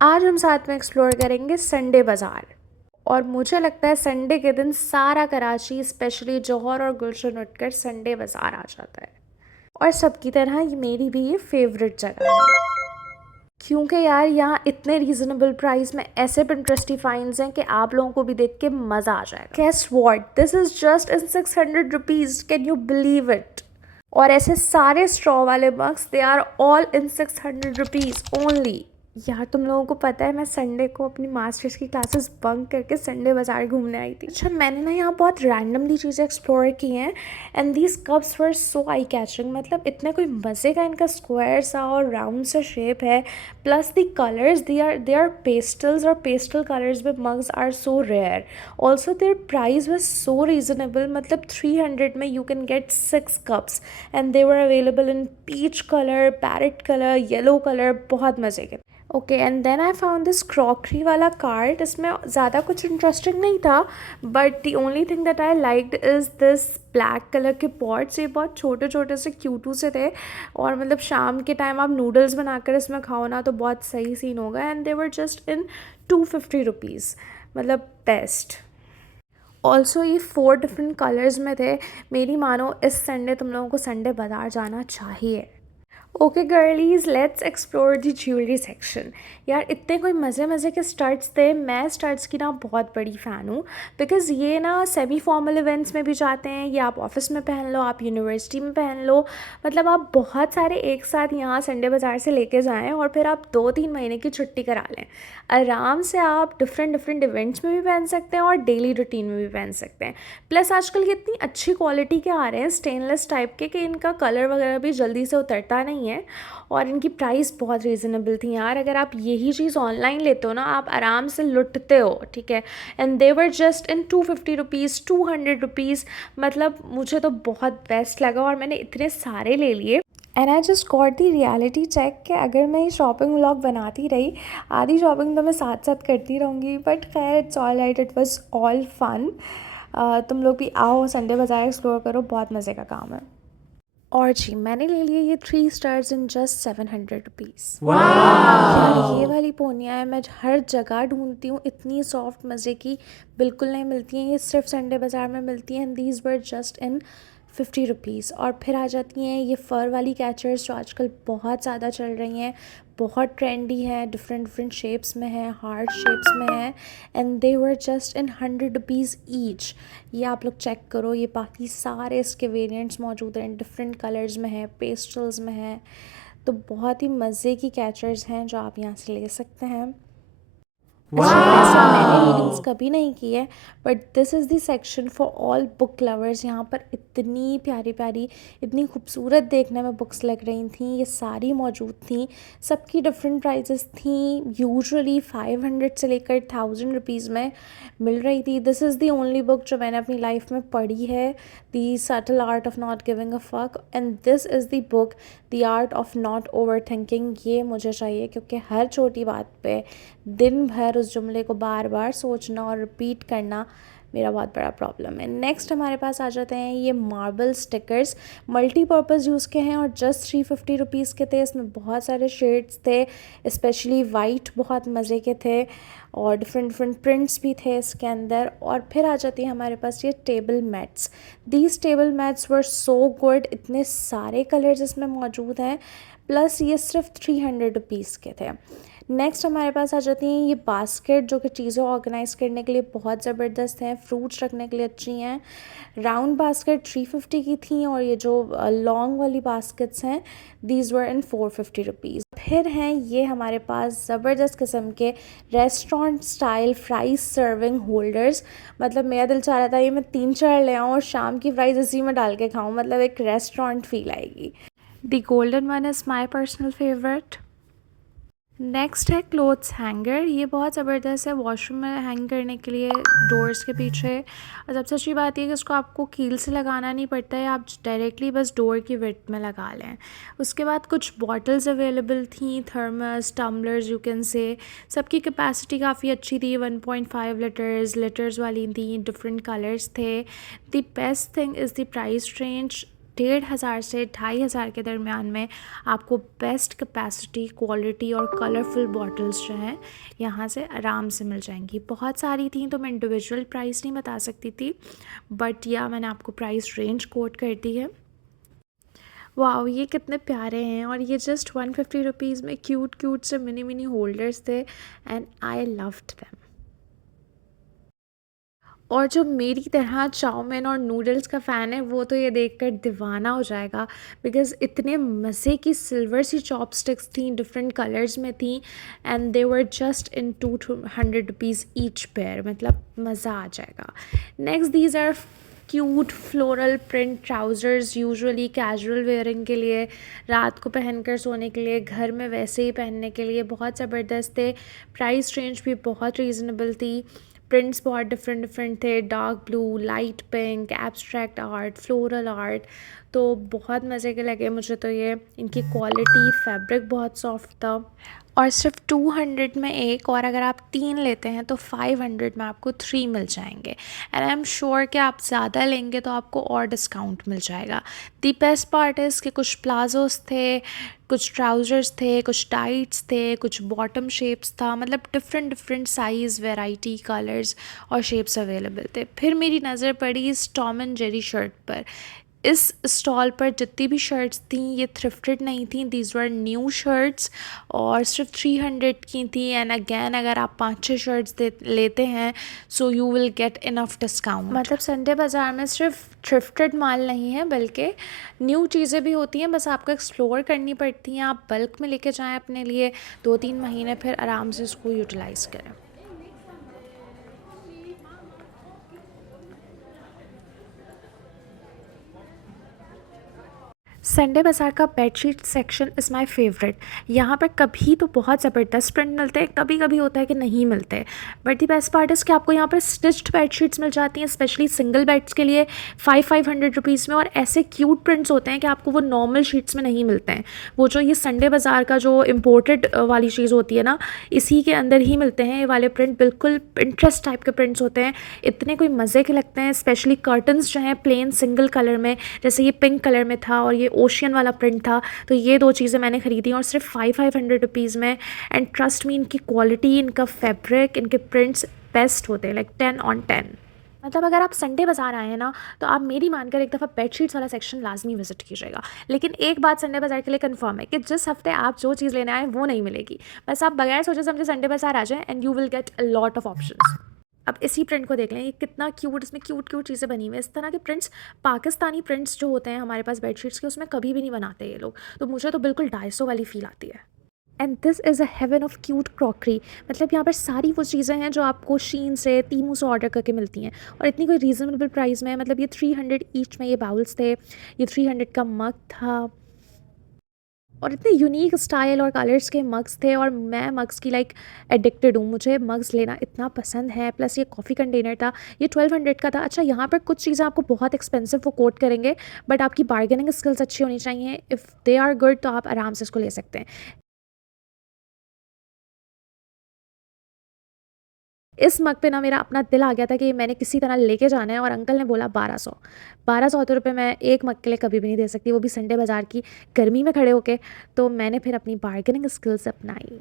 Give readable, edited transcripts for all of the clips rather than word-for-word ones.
आज हम साथ में एक्सप्लोर करेंगे संडे बाज़ार। और मुझे लगता है संडे के दिन सारा कराची, स्पेशली जौहर और गुलशन उठकर संडे बाज़ार आ जाता है। और सबकी तरह ये मेरी भी ये फेवरेट जगह है, क्योंकि यार यहाँ इतने रीज़नेबल प्राइस में ऐसे पिंटरेस्टी फाइंड्स हैं कि आप लोगों को भी देख के मज़ा आ जाएगा। Guess what, this is just in 600 rupees, can you believe it? और ऐसे सारे स्ट्रॉ वाले mugs, they are all in 600 rupees only. यार तुम लोगों को पता है मैं संडे को अपनी मास्टर्स की क्लासेस बंक करके संडे बाज़ार घूमने आई थी। अच्छा, मैंने ना यहाँ बहुत रैंडमली चीज़ें एक्सप्लोर की हैं and these cups were so eye catching. मतलब इतने कोई मज़े का इनका स्क्वायर सा और राउंड सा शेप है, plus the colours they are pastels, और पेस्टल कलर्स में mugs are so rare. Also their price was so reasonable, मतलब 300 में you can get 6 cups and they were available in peach colour, parrot colour, yellow colour, बहुत मज़े के। Okay, and then I found this crockery वाला cart. इसमें ज़्यादा कुछ interesting नहीं था, but the only thing that I liked is this black colour के पॉट्स। ये बहुत छोटे छोटे से क्यूटू से थे, और मतलब शाम के टाइम आप नूडल्स बनाकर इसमें खाओ ना तो बहुत सही सीन होगा। And they were just in 250 rupees, मतलब बेस्ट। ऑल्सो ये 4 डिफरेंट कलर्स में थे। मेरी मानो इस संडे तुम लोगों को संडे बाज़ार जाना चाहिए। Okay girlies, let's explore the jewellery section. यार इतने कोई मज़े मज़े के स्टड्स थे। मैं स्टड्स की ना बहुत बड़ी फ़ैन हूँ, बिकॉज़ ये ना सेमी फॉर्मल इवेंट्स में भी जाते हैं, ये आप ऑफिस में पहन लो, आप यूनिवर्सिटी में पहन लो, मतलब आप बहुत सारे एक साथ यहाँ संडे बाज़ार से लेके जाएं और फिर आप 2-3 महीने की छुट्टी करा लें। आराम से आप डिफरेंट डिफरेंट इवेंट्स में भी पहन सकते हैं और डेली रूटीन में भी पहन सकते हैं। प्लस आजकल ये इतनी अच्छी क्वालिटी के आ रहे हैं, स्टेनलेस टाइप के, कि इनका कलर वगैरह भी जल्दी से उतरता नहीं है, और इनकी प्राइस बहुत रीज़नेबल थी यार। अगर आप यही चीज़ ऑनलाइन लेते हो ना, आप आराम से लुटते हो, ठीक है। And they were just in 250 rupees, 200 rupees, मतलब मुझे तो बहुत बेस्ट लगा और मैंने इतने सारे ले लिए। And I just got the reality check कि अगर मैं ये शॉपिंग व्लॉग बनाती रही, आधी शॉपिंग तो मैं साथ साथ करती रहूँगी, बट खैर it's all right, it was all fun. तुम लोग भी आओ, संडे बाज़ार एक्सप्लोर करो, बहुत मज़े का काम है। और जी, मैंने ले लिए ये 3 स्टार्स इन जस्ट 700 रुपीज़। यार ये वाली पोनिया है, मैं हर जगह ढूंढती हूँ, इतनी सॉफ्ट मज़े की बिल्कुल नहीं मिलती हैं, ये सिर्फ संडे बाज़ार में मिलती हैं। These were just in 50 rupees. और फिर आ जाती हैं ये फ़र वाली कैचर्स, जो आजकल बहुत ज़्यादा चल रही हैं, बहुत ट्रेंडी है, डिफरेंट डिफरेंट शेप्स में है, हार्ट शेप्स में है, and they were just in 100 rupees each. ये आप लोग चेक करो, ये बाकी सारे इसके वेरिएंट्स मौजूद हैं, डिफरेंट कलर्स में है, पेस्टल्स में है, तो बहुत ही मज़े की कैचर्स हैं जो आप यहाँ से ले सकते हैं। अच्छा, वैसे मैंने रीडिंग्स कभी नहीं की है, but this is the section for all book lovers. यहाँ पर इतनी प्यारी प्यारी, इतनी खूबसूरत देखने में बुक्स लग रही थी, ये सारी मौजूद थी, सबकी डिफरेंट प्राइजेस थी। यूजुअली 500 से लेकर 1000 रुपीज़ में मिल रही थी। This is the only book जो मैंने अपनी लाइफ में पढ़ी है, the subtle art of not giving a fuck, and this is the book, the art of not over thinking. ये मुझे चाहिए, क्योंकि हर छोटी बात पे दिन भर उस जुमले को बार बार सोचना और रिपीट करना मेरा बहुत बड़ा प्रॉब्लम है। नेक्स्ट हमारे पास आ जाते हैं ये मार्बल स्टिकर्स, मल्टीपर्पज़ यूज़ के हैं और जस्ट 350 रुपीज़ के थे। इसमें बहुत सारे शेड्स थे, स्पेशली वाइट बहुत मज़े के थे, और डिफरेंट डिफरेंट प्रिंट्स भी थे इसके अंदर। और फिर आ जाती है हमारे पास ये table mats. These table mats were so good, इतने सारे कलर्स इसमें मौजूद हैं, प्लस ये सिर्फ 300 रुपीज़ के थे। नेक्स्ट हमारे पास आ जाती हैं ये बास्केट, जो कि चीज़ें ऑर्गेनाइज़ करने के लिए बहुत ज़बरदस्त हैं, फ्रूट्स रखने के लिए अच्छी हैं। राउंड बास्केट 350 की थी, और ये जो लॉन्ग वाली बास्केट्स हैं, दीज वर इन 450 रुपीज़। फिर हैं ये हमारे पास ज़बरदस्त किस्म के restaurant style fries serving holders. मतलब मेरा दिल चाह रहा था ये मैं 3-4 ले आऊँ और शाम की फ्राइज इसी में डाल के खाऊँ, मतलब एक रेस्टोरेंट फील आएगी। The golden one is my personal favourite. Next है क्लोथ्स हैंगर। ये बहुत ज़बरदस्त है, वॉशरूम में हैंग करने के लिए डोर्स के पीछे। और सबसे अच्छी बात ये है कि इसको आपको कील से लगाना नहीं पड़ता है, आप डायरेक्टली बस डोर की विड्थ में लगा लें। उसके बाद कुछ बॉटल्स अवेलेबल थी, thermos, tumblers you can say. सबकी कैपेसिटी काफ़ी अच्छी थी, 1.5 लीटर्स वाली थी, डिफरेंट कलर्स थे। The best thing is the price range. 1,500 से 2,500 के दरमियान में आपको बेस्ट कैपेसिटी, क्वालिटी और कलरफुल बॉटल्स जो हैं यहाँ से आराम से मिल जाएंगी। बहुत सारी थी तो मैं इंडिविजुअल प्राइस नहीं बता सकती थी, बट या मैंने आपको प्राइस रेंज कोट कर दी है। वाओ, ये कितने प्यारे हैं, और ये जस्ट 150 रुपीज़ में क्यूट क्यूट से मिनी मिनी होल्डर्स थे एंड आई लव्ड देम। और जो मेरी तरह चाउमीन और नूडल्स का फ़ैन है वो तो ये देखकर दीवाना हो जाएगा, बिकॉज़ इतने मज़े की सिल्वर सी चॉपस्टिक्स थी, डिफरेंट कलर्स में थी and they were just in 200 rupees each pair, मतलब मज़ा आ जाएगा। Next, these are cute floral print trousers, usually casual wearing के लिए, रात को पहनकर सोने के लिए, घर में वैसे ही पहनने के लिए बहुत ज़बरदस्त थे। प्राइस रेंज भी बहुत रीज़नेबल थी। प्रिंट्स बहुत डिफरेंट डिफरेंट थे, dark blue, light pink, abstract art, floral art, तो बहुत मज़े के लगे मुझे तो ये। इनकी क्वालिटी, फैब्रिक बहुत सॉफ्ट था, और सिर्फ 200 में एक, और अगर आप 3 लेते हैं तो 500 में आपको 3 मिल जाएंगे। एंड आई एम श्योर कि आप ज़्यादा लेंगे तो आपको और डिस्काउंट मिल जाएगा। दी बेस्ट पार्ट इज़ कि कुछ प्लाजोस थे, कुछ ट्राउज़र्स थे, कुछ टाइट्स थे, कुछ बॉटम शेप्स था, मतलब different different size, variety, colours और शेप्स अवेलेबल थे। फिर मेरी नज़र पड़ी इस टॉम एंड जेरी शर्ट पर। इस स्टॉल पर जितनी भी शर्ट्स थी ये थ्रिफ्टेड नहीं थी, दीज वर न्यू शर्ट्स, और सिर्फ 300 की थी। एंड अगेन अगर आप 5-6 शर्ट्स लेते हैं so you will get enough discount. मतलब संडे बाज़ार में सिर्फ थ्रिफ्टेड माल नहीं है बल्कि न्यू चीज़ें भी होती हैं, बस आपको एक्सप्लोर करनी पड़ती हैं। आप बल्क में लेके जाएं अपने लिए 2-3 महीने, फिर आराम से इसको यूटिलाइज़ करें। संडे बाज़ार का bedsheet section is my favourite. यहाँ पर कभी तो बहुत ज़बरदस्त प्रिंट मिलते हैं, कभी कभी होता है कि नहीं मिलते, but the best part is कि आपको यहाँ पर स्टिच्ड बेडशीट्स मिल जाती हैं, स्पेशली सिंगल बेड्स के लिए 500 रुपीज़ में। और ऐसे क्यूट प्रिंट्स होते हैं कि आपको वो नॉर्मल शीट्स में नहीं मिलते हैं। वो जो ये संडे बाज़ार का जो इम्पोर्टेड वाली चीज़ होती है ना, इसी के अंदर ही मिलते हैं ये वाले प्रिंट। बिल्कुल पिंटरेस्ट टाइप के प्रिंट्स होते हैं, इतने कोई मज़े के लगते हैं। स्पेशली कर्टन्स जो हैं प्लेन सिंगल कलर में, जैसे ये पिंक कलर में था और ये ओशियन वाला प्रिंट था, तो ये 2 चीज़ें मैंने ख़रीदी और सिर्फ 500 रुपीज़ में। एंड ट्रस्ट मी, इनकी क्वालिटी, इनका फैब्रिक, इनके प्रिंट्स बेस्ट होते हैं, लाइक 10 on 10। मतलब अगर आप संडे बाज़ार आए हैं ना, तो आप मेरी मानकर एक दफ़ा बेडशीट्स वाला सेक्शन लाजमी विजिट कीजिएगा। लेकिन एक बात संडे बाज़ार के लिए कंफर्म है कि जिस हफ्ते आप जो चीज़ लेने आए वो नहीं मिलेगी। बस आप बगैर सोचे समझे संडे बाज़ार आ जाएं and you will get a lot of options. अब इसी प्रिंट को देख लें, ये कितना क्यूट, इसमें क्यूट क्यूट चीज़ें बनी हुई हैं। इस तरह के प्रिंट्स, पाकिस्तानी प्रिंट्स जो होते हैं हमारे पास बेडशीट्स के, उसमें कभी भी नहीं बनाते ये लोग, तो मुझे तो बिल्कुल डायसो वाली फील आती है। And this is a heaven of cute crockery. मतलब यहाँ पर सारी वो चीज़ें हैं जो आपको शीन से, तीमू से ऑर्डर करके मिलती हैं, और इतनी कोई रीज़नेबल प्राइस में। मतलब ये 300 ईच में ये बाउल्स थे, ये 300 का मग था, और इतने यूनिक स्टाइल और कलर्स के मग्स थे। और मैं मग्स की लाइक एडिक्टेड हूँ, मुझे मग्स लेना इतना पसंद है। प्लस ये कॉफ़ी कंटेनर था, ये 1200 का था। अच्छा, यहाँ पर कुछ चीज़ें आपको बहुत एक्सपेंसिव वो कोट करेंगे, बट आपकी बार्गेनिंग स्किल्स अच्छी होनी चाहिए। इफ़ दे आर गुड तो आप आराम से इसको ले सकते हैं। इस मग पे ना मेरा अपना दिल आ गया था कि मैंने किसी तरह लेके जाना है, और अंकल ने बोला 1200। 1200 तो रुपये मैं एक मग के लिए कभी भी नहीं दे सकती, वो भी संडे बाज़ार की गर्मी में खड़े होके। तो मैंने फिर अपनी बार्गेनिंग स्किल्स अपनाई।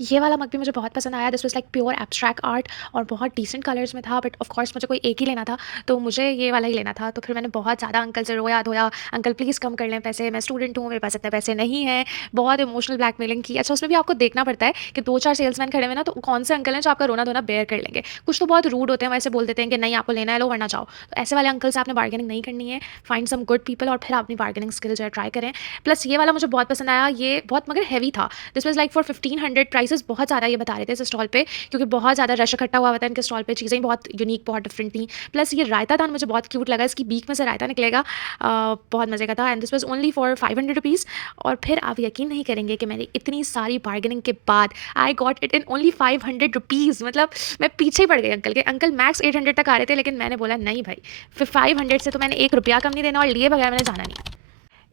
ये वाला मग भी मुझे बहुत पसंद आया। This was like pure abstract art और बहुत डिसेंट कलर्स में था, बट ऑफ कोर्स मुझे कोई एक ही लेना था, तो मुझे ये वाला ही लेना था। तो फिर मैंने बहुत ज़्यादा अंकल से रोया धोया, अंकल प्लीज़ कम कर लें पैसे, मैं स्टूडेंट हूँ, मेरे पास इतने पैसे नहीं हैं। बहुत इमोशनल ब्लैकमेलिंग की। अच्छा, उसमें भी आपको देखना पड़ता है कि 2-4 सेल्समैन खड़े हुए ना, तो कौन से अंकल हैं जो आपका रोना धोना बेयर कर लेंगे। कुछ तो बहुत रूड होते हैं, वैसे बोल देते हैं कि नहीं आपको लेना है लो वरना जाओ। तो ऐसे वाले अंकल से आपने बार्गेनिंग नहीं करनी है। फाइंड सम गुड पीपल और फिर अपनी बार्गेनिंग स्किल जो है ट्राई करें। प्लस ये वाला मुझे बहुत पसंद आया, ये बहुत मगर हैवी था। This was like for 1500। Prices बहुत ज़्यादा ये बता रहे थे इस स्टॉल पे, क्योंकि बहुत ज़्यादा रश इकट्ठा हुआ था इनके स्टॉल पे। चीज़ें बहुत यूनिक, बहुत डिफरेंट थी। प्लस ये रायता था, मुझे बहुत क्यूट लगा, इसकी बीक में से रायता निकलेगा, बहुत मज़े का था। And this was only for 500 rupees. और फिर आप यकीन नहीं करेंगे कि मैंने इतनी सारी बार्गेनिंग के बाद I got it in only 500 rupees. मतलब मैं पीछे ही पड़ गई अंकल के। अंकल मैक्स 800 तक आ रहे थे, लेकिन मैंने बोला नहीं भाई, फिर 500 से तो मैंने 1 रुपया कम नहीं देना, और लिए बगैर मैंने जाना नहीं।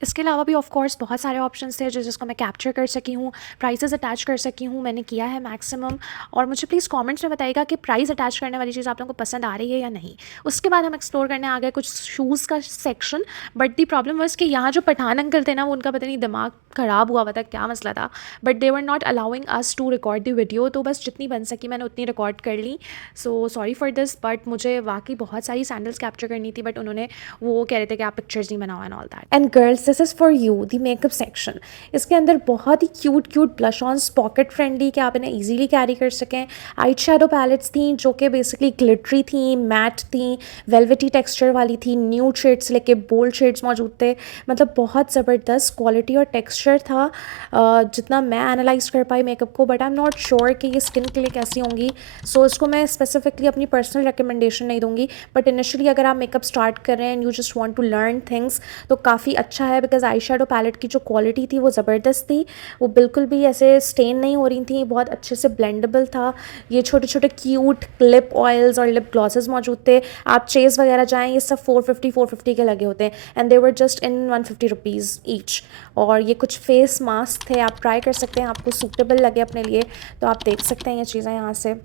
इसके अलावा भी ऑफ कोर्स बहुत सारे ऑप्शंस थे जिसको मैं कैप्चर कर सकी हूँ, प्राइसेस अटैच कर सकी हूँ, मैंने किया है मैक्सिमम। और मुझे प्लीज़ कमेंट्स में बताइएगा कि प्राइस अटैच करने वाली चीज़ आप लोगों को पसंद आ रही है या नहीं। उसके बाद हम एक्सप्लोर करने आ गए कुछ शूज़ का section. But the problem was कि यहाँ जो पठान अंकल थे ना, वो उनका पता नहीं दिमाग ख़राब हुआ था, क्या मसला था, but they were not allowing us to record the video. तो बस जितनी बन सकी मैंने उतनी रिकॉर्ड कर ली। So sorry for this, but मुझे वाकई बहुत सारी सैंडल्स कैप्चर करनी थी, बट उन्होंने वो कह रहे थे कि आप पिक्चर्स नहीं बनाओ and all that. And girls, this is for you the makeup section. इसके अंदर बहुत ही cute cute blush ons, pocket friendly, कि आप इन्हें ईजिली कैरी कर सकें। आई शेडो पैलेट्स थी जो कि बेसिकली ग्लिटरी थी, मैट थी, वेलवेटी टेक्सचर वाली थी, न्यूड शेड्स लेके बोल्ड शेड्स मौजूद थे। मतलब बहुत ज़बरदस्त क्वालिटी और टेक्सचर था जितना मैं एनालाइज कर पाई मेकअप को। But I am not sure कि ये स्किन के लिए कैसी होंगी। सो इसको मैं स्पेसिफिकली अपनी पर्सनल रिकमेंडेशन नहीं दूंगी। बट इनिशियली अगर आप मेकअप स्टार्ट कर रहे हैं and you just want to learn things, तो काफ़ी अच्छा है। बिकॉज आई शेडो पैलेट की जो क्वालिटी थी वो ज़बरदस्त थी। वो बिल्कुल भी ऐसे स्टेन नहीं हो रही थी, बहुत अच्छे से ब्लेंडेबल था। ये छोटे छोटे क्यूट लिप ऑयल्स और लिप ग्लॉसेस मौजूद थे। आप चेस वगैरह जाएँ, ये सब 450 के लगे होते हैं and they were just in 150 rupees each. और ये कुछ फेस मास्क थे, आप ट्राई कर सकते हैं, आपको सूटेबल लगे अपने लिए तो आप देख सकते हैं ये चीज़ें यहाँ से।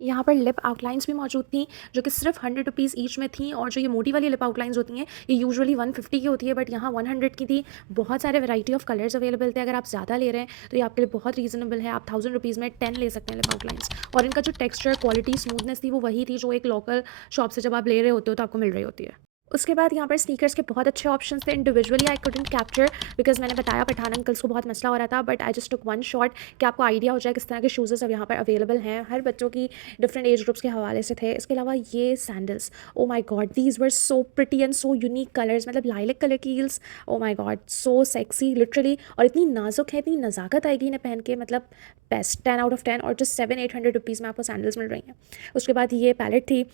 यहाँ पर लिप आउटलाइंस भी मौजूद थी जो कि सिर्फ 100 रुपीज़ ईच में थी। और जो ये मोटी वाली लिप आउटलाइंस होती हैं ये यूजुअली 150 की होती है, बट यहाँ 100 की थी। बहुत सारे वैरायटी ऑफ कलर्स अवेलेबल थे। अगर आप ज़्यादा ले रहे हैं तो ये आपके लिए बहुत रीज़नेबल है। आप 1000 रुपीज़ में 10 ले सकते हैं लिप आउटलाइंस। और इनका जो टेक्सचर, क्वालिटी, स्मूथनेस थी वो वही थी जो एक लोकल शॉप से जब आप ले रहे होते हो तो आपको मिल रही होती है। उसके बाद यहाँ पर स्नीकर्स के बहुत अच्छे ऑप्शंस थे। Individually I couldn't capture because मैंने बताया पठान अंकल्स को बहुत मसला हो रहा था, but I just took one shot कि आपको आइडिया हो जाए किस तरह के शूज़ अब यहाँ पर अवेलेबल हैं। हर बच्चों की डिफरेंट एज ग्रुप्स के हवाले से थे। इसके अलावा ये sandals, oh my god, these were so pretty and so unique colours. मतलब लाइलक कलर की heels, oh my god, so sexy literally. और इतनी नाजुक है, इतनी नज़ाकत आएगी इन्हें पहन के, मतलब बेस्ट 10 out of 10। और जस्ट 700-800 रुपीज़ में आपको सैंडल्स मिल रही हैं। उसके बाद ये पैलेट थी,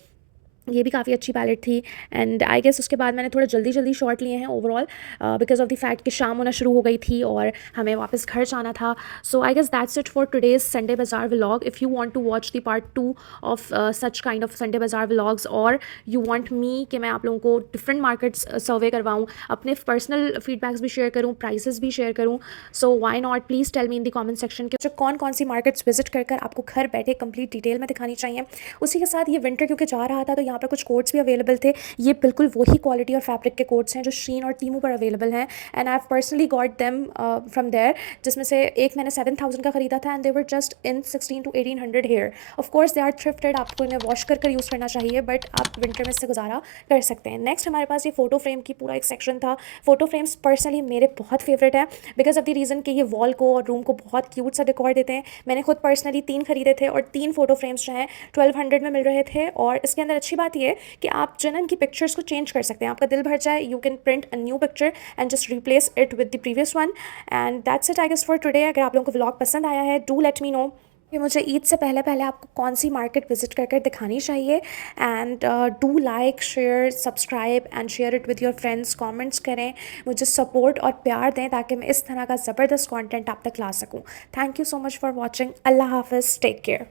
ये भी काफ़ी अच्छी पैलेट थी। एंड आई गेस उसके बाद मैंने थोड़ा जल्दी जल्दी शॉट लिए हैं overall because of the fact कि शाम होना शुरू हो गई थी और हमें वापस घर जाना था। So I guess that's it for today's Sunday bazaar vlog. If you want to watch the part 2 of such kind of Sunday bazaar vlogs, और यू वांट मी कि मैं आप लोगों को डिफरेंट मार्केट्स सर्वे करवाऊँ, अपने पर्सनल फीडबैक्स भी शेयर करूँ, प्राइसेस भी शेयर करूँ, so why not, please tell me in the comment section कि कौन कौन सी मार्केट्स विजिट कर आपको घर बैठे कंप्लीट डिटेल में दिखानी चाहिए। उसी के साथ ये विंटर क्योंकि जा रहा था तो यहाँ पर कुछ कोट्स भी अवेलेबल थे। ये बिल्कुल वही क्वालिटी और फैब्रिक के कोट्स हैं जो शीन और टीमू पर अवेलेबल हैं। And I have personally got them from there, जिसमें से एक मैंने 7000 का खरीदा था and they were just in 1600 to 1800 here. Of course they are thrifted, आपको इन्हें वॉश कर यूज़ करना चाहिए, बट आप विंटर में इससे गुजारा कर सकते हैं। नेक्स्ट हमारे पास ये फोटो फ्रेम की पूरा एक सेक्शन था। फोटो फ्रेम्स पर्सनली मेरे बहुत फेवरेट है बिकॉज ऑफ द रीज़न कि ये वॉल को और रूम को बहुत क्यूट सा डेकोर देते हैं। मैंने खुद पर्सनली 3 खरीदे थे और 3 फोटो फ्रेम्स जो हैं 1200 में मिल रहे थे। और इसके अंदर अच्छी बात ये कि आप जनन की पिक्चर्स को चेंज कर सकते हैं। आपका दिल भर जाए, you can print a new picture and just replace it with the previous one. And that's it I guess for today. अगर आप लोगों को व्लॉग पसंद आया है, डू लेट मी नो कि मुझे ईद से पहले पहले आपको कौन सी मार्केट विजिट कर दिखानी चाहिए। And do like, share, subscribe and share it with your friends. Comments करें, मुझे सपोर्ट और प्यार दें ताकि मैं इस तरह का ज़बरदस्त कंटेंट आप तक ला सकूं। Thank you so much for watching. अल्लाह हाफिज़, टेक केयर।